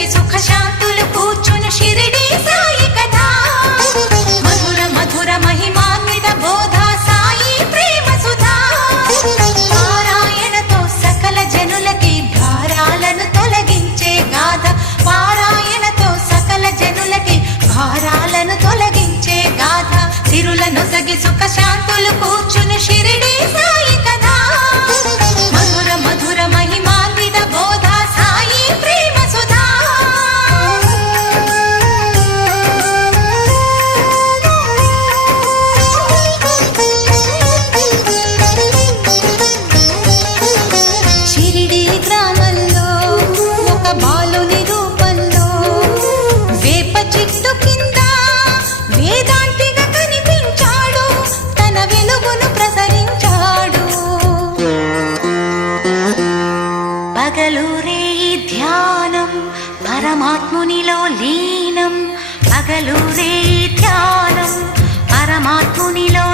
నొసగి సుఖ శాంతులు కూర్చును షిరిడి సాయి కథ మధుర మధుర మహిమాన్విత బోధ సాయి ప్రేమ సుధా పారాయణతో సకల జనులకి భారాలను తొలగించే గాథ పారాయణతో సకల జనులకి భారాలను తొలగించే గాథ సిరుల నొసగి సుఖ శాంతులు కూర్చును షిరిడి సాయి కథ మధుర మధుర మహిమాన్విత బోధ సాయి ప్రేమ సుధా షిరిడి గ్రామంలో ఒక బాలుని రూపంలో వేప చెట్టు కింద వేదాంతిగా కనిపించాడు తన వెలుగును ప్రసరించాడు పగలూరే ధ్యానం పరమాత్మునిలో లీనం పగలూరే ధ్యానం పరమాత్మునిలో